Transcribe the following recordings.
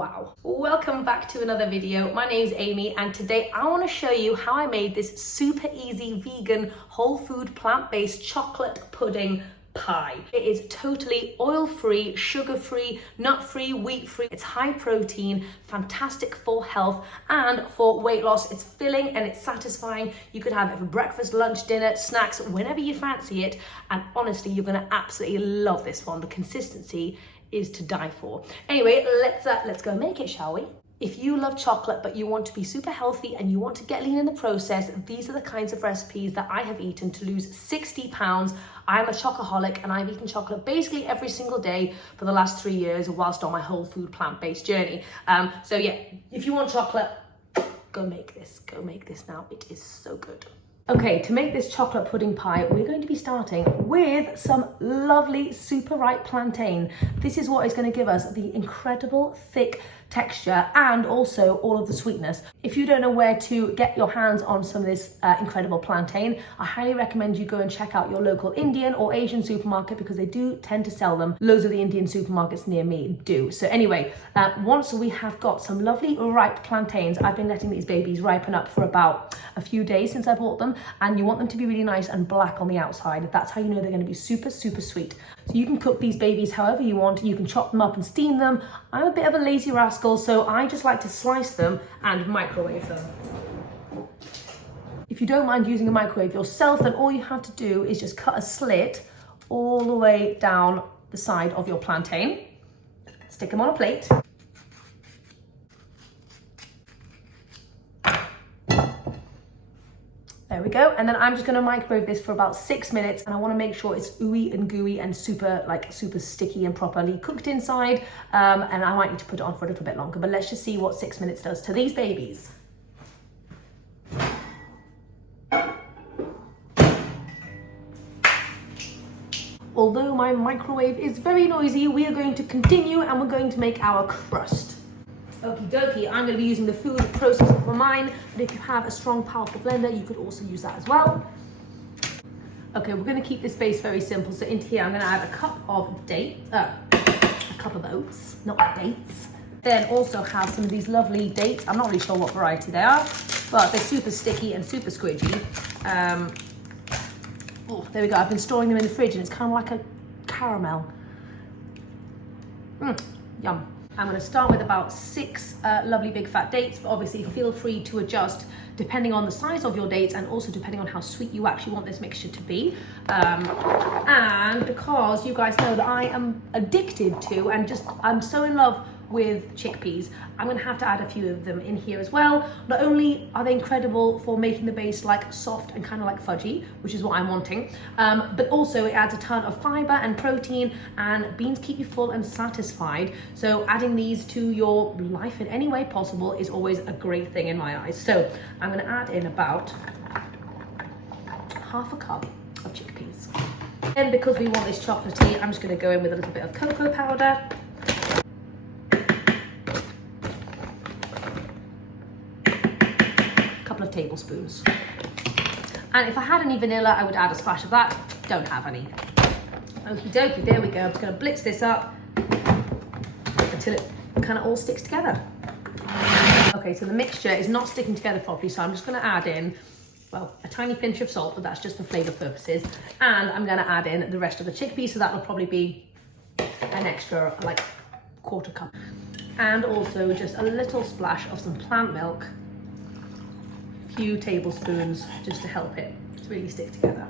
Wow. Welcome back to another video. My name's Amy and today I want to show you how I made this super easy vegan whole food plant-based chocolate pudding pie. It is totally oil-free, sugar-free, nut-free, wheat-free. It's high protein, fantastic for health and for weight loss. It's filling and it's satisfying. You could have it for breakfast, lunch, dinner, snacks, whenever you fancy it. And honestly, you're gonna absolutely love this one. The consistency is to die for. Anyway, let's go make it, shall we? If you love chocolate but you want to be super healthy and you want to get lean in the process, these are the kinds of recipes that I have eaten to lose 60 pounds. I'm a chocoholic and I've eaten chocolate basically every single day for the last 3 years whilst on my whole food plant-based journey. So yeah, if you want chocolate, go make this now. It is so good. Okay, to make this chocolate pudding pie, we're going to be starting with some lovely super ripe plantain. This is what is going to give us the incredible thick texture and also all of the sweetness. If you don't know where to get your hands on some of this incredible plantain, I highly recommend you go and check out your local Indian or Asian supermarket because they do tend to sell them. Loads of the Indian supermarkets near me do. So anyway, once we have got some lovely ripe plantains, I've been letting these babies ripen up for about a few days since I bought them, and you want them to be really nice and black on the outside. That's how you know they're going to be super, super sweet. So you can cook these babies however you want. You can chop them up and steam them. I'm a bit of a lazy rascal, so I just like to slice them and microwave them. If you don't mind using a microwave yourself, then all you have to do is just cut a slit all the way down the side of your plantain. Stick them on a plate. There we go. And then I'm just gonna microwave this for about 6 minutes, and I wanna make sure it's ooey and gooey and super sticky and properly cooked inside. And I might need to put it on for a little bit longer, but let's just see what 6 minutes does to these babies. Although my microwave is very noisy, we are going to continue and we're going to make our crust. Okie dokie, I'm going to be using the food processor for mine, but if you have a strong, powerful blender, you could also use that as well. Okay, we're going to keep this base very simple. So into here, I'm going to add a cup of oats, not dates. Then also have some of these lovely dates. I'm not really sure what variety they are, but they're super sticky and super squidgy. Oh, there we go. I've been storing them in the fridge and it's kind of like a caramel. Yum. I'm going to start with about 6 lovely big fat dates, but obviously feel free to adjust depending on the size of your dates and also depending on how sweet you actually want this mixture to be. And because you guys know that I am addicted to and I'm so in love with chickpeas, I'm going to have to add a few of them in here as well. Not only are they incredible for making the base like soft and kind of like fudgy, which is what I'm wanting, but also it adds a ton of fiber and protein, and beans keep you full and satisfied. So adding these to your life in any way possible is always a great thing in my eyes. So I'm going to add in about half a cup of chickpeas. And because we want this chocolatey, I'm just going to go in with a little bit of cocoa powder. Of tablespoons, and if I had any vanilla I would add a splash of that. Don't have any. Okie dokie, there we go. I'm just going to blitz this up until it kind of all sticks together. Okay, so the mixture is not sticking together properly, so I'm just going to add in, well, a tiny pinch of salt, but that's just for flavor purposes, and I'm going to add in the rest of the chickpeas, so that will probably be an extra like quarter cup, and also just a little splash of some plant milk, few tablespoons, just to help it to really stick together.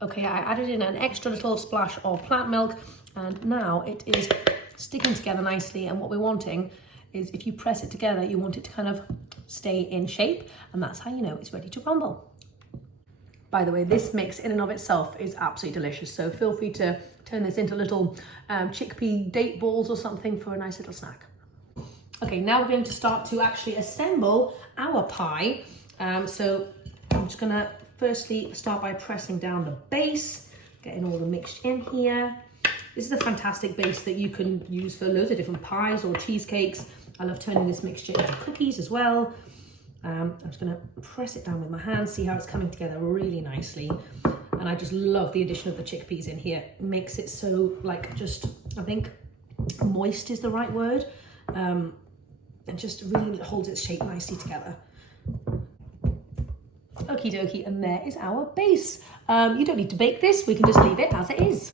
Okay, I added in an extra little splash of plant milk, and now it is sticking together nicely. And what we're wanting is, if you press it together, you want it to kind of stay in shape, and that's how you know it's ready to crumble. By the way, this mix in and of itself is absolutely delicious, so feel free to turn this into little chickpea date balls or something for a nice little snack. Okay, now we're going to start to actually assemble our pie. So I'm just gonna firstly start by pressing down the base, getting all the mixed in here. This is a fantastic base that you can use for loads of different pies or cheesecakes. I love turning this mixture into cookies as well. I'm just gonna press it down with my hands, see how it's coming together really nicely. And I just love the addition of the chickpeas in here. It makes it so like just I think moist is the right word. And just really holds its shape nicely together. Okie dokie, and there is our base. You don't need to bake this, we can just leave it as it is.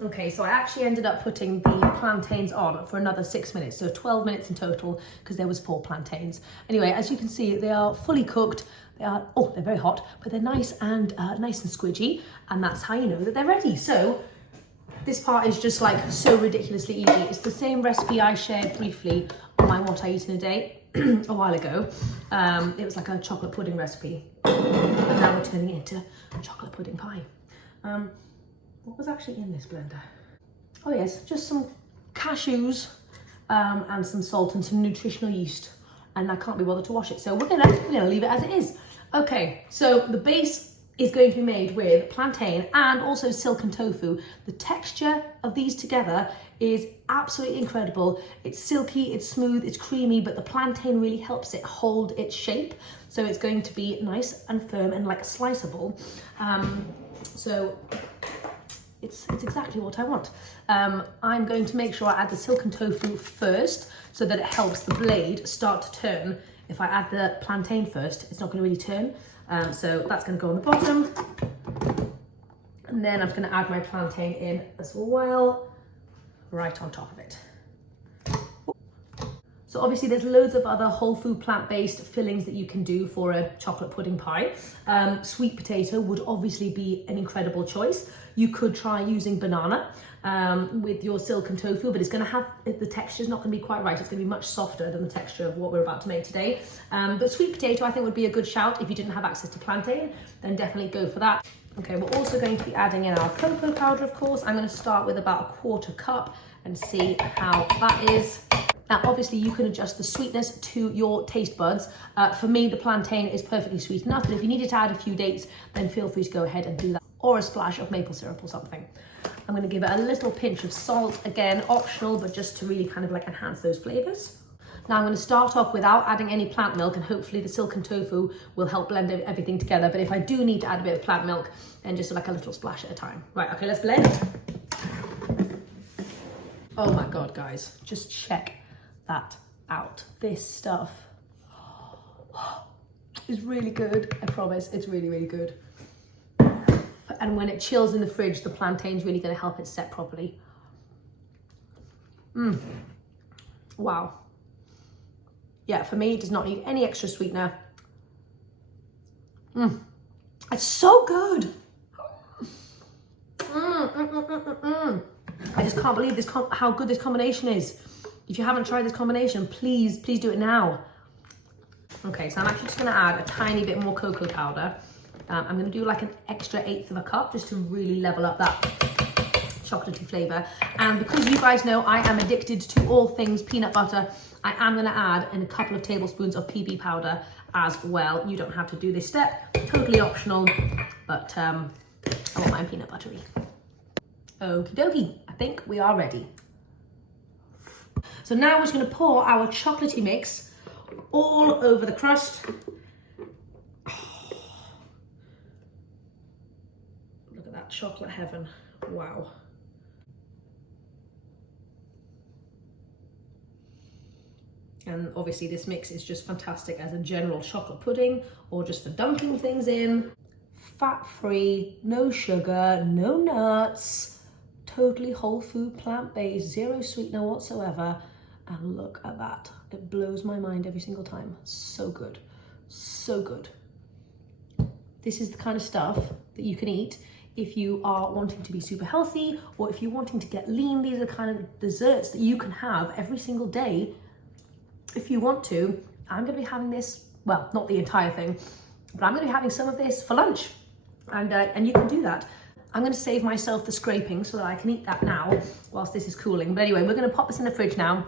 Okay, so I actually ended up putting the plantains on for another 6 minutes, so 12 minutes in total, because there was 4 plantains. Anyway, as you can see, they are fully cooked. They are, oh, they're very hot, but they're nice and squidgy, and that's how you know that they're ready. So this part is just like so ridiculously easy. It's the same recipe I shared briefly on my What I Eat in a Day a while ago. It was like a chocolate pudding recipe, and now we're turning it into chocolate pudding pie. What was actually in this blender? Oh yes, just some cashews and some salt and some nutritional yeast, and I can't be bothered to wash it, so we're gonna leave it as it is. Okay, so the base is going to be made with plantain and also silken tofu. The texture of these together is absolutely incredible. It's silky, it's smooth, it's creamy, but the plantain really helps it hold its shape. So it's going to be nice and firm and like sliceable. So it's exactly what I want. I'm going to make sure I add the silken tofu first so that it helps the blade start to turn. If I add the plantain first, it's not going to really turn. So that's going to go on the bottom. And then I'm going to add my plantain in as well, right on top of it. So obviously there's loads of other whole food plant-based fillings that you can do for a chocolate pudding pie. Sweet potato would obviously be an incredible choice. You could try using banana with your silken tofu, but it's going to have, the texture is not going to be quite right. It's going to be much softer than the texture of what we're about to make today. But sweet potato I think would be a good shout. If you didn't have access to plantain, then definitely go for that. Okay, we're also going to be adding in our cocoa powder, of course. I'm going to start with about 1/4 cup and see how that is. Now, obviously you can adjust the sweetness to your taste buds. For me, the plantain is perfectly sweet enough, but if you needed to add a few dates, then feel free to go ahead and do that, or a splash of maple syrup or something. I'm going to give it a little pinch of salt, again, optional, but just to really kind of like enhance those flavors. Now I'm going to start off without adding any plant milk, and hopefully the silken tofu will help blend everything together. But if I do need to add a bit of plant milk, then just like a little splash at a time. Right, okay, let's blend. Oh my God, guys, just check that out. This stuff is really good. I promise, it's really, really good. And when it chills in the fridge, the plantain's really going to help it set properly. Wow. Yeah, for me, it does not need any extra sweetener. It's so good. I just can't believe this how good this combination is. If you haven't tried this combination, please do it now. Okay, so I'm actually just going to add a tiny bit more cocoa powder. I'm going to do like an extra 1/8 cup just to really level up that chocolatey flavour. And because you guys know I am addicted to all things peanut butter, I am going to add in a couple of tablespoons of PB powder as well. You don't have to do this step, totally optional, but I want mine peanut buttery. Okie dokie, I think we are ready. So now we're just going to pour our chocolatey mix all over the crust. Look at that chocolate heaven. Wow. And obviously this mix is just fantastic as a general chocolate pudding or just for dunking things in. Fat-free, no sugar, no nuts, totally whole food, plant-based, zero sweetener whatsoever. And look at that. It blows my mind every single time. So good. So good. This is the kind of stuff that you can eat if you are wanting to be super healthy or if you're wanting to get lean. These are the kind of desserts that you can have every single day if you want to. I'm going to be having this, well, not the entire thing, but I'm going to be having some of this for lunch. And you can do that. I'm going to save myself the scraping so that I can eat that now whilst this is cooling. But anyway, we're going to pop this in the fridge now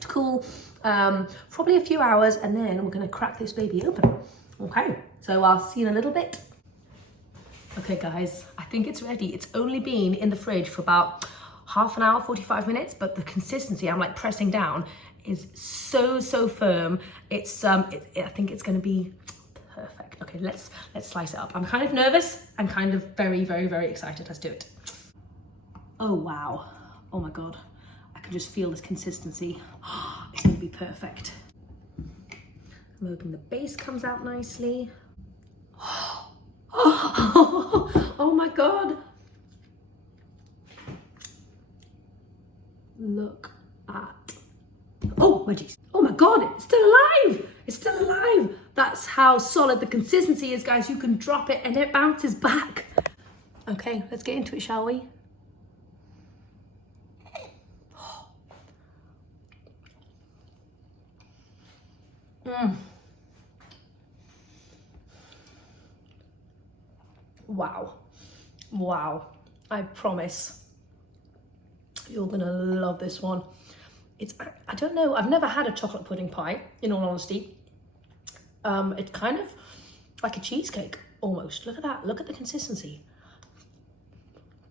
to cool probably a few hours, and then we're going to crack this baby open. Okay, so I'll see you in a little bit. Okay guys, I think it's ready. It's only been in the fridge for about half an hour, 45 minutes, but the consistency, I'm like pressing down, is so firm. It's I think it's going to be perfect. Okay, let's slice it up. I'm kind of nervous and kind of very excited. Let's do it. Oh wow. Oh my God, I can just feel this consistency. It's gonna be perfect. I'm hoping the base comes out nicely. Oh my God. Look at, oh my geez. Oh my God, it's still alive. It's still alive. That's how solid the consistency is, guys. You can drop it and it bounces back. Okay, let's get into it, shall we? Wow. Wow. I promise you're gonna love this one. It's, I don't know, I've never had a chocolate pudding pie, in all honesty. It's kind of like a cheesecake, almost. Look at that, look at the consistency.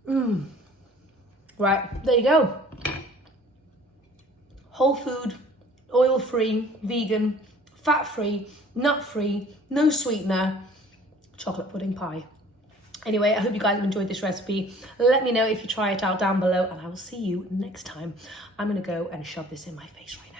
Right, there you go. Whole food, oil-free, vegan, fat-free, nut-free, no sweetener, chocolate pudding pie. Anyway, I hope you guys have enjoyed this recipe. Let me know if you try it out down below, and I will see you next time. I'm gonna go and shove this in my face right now.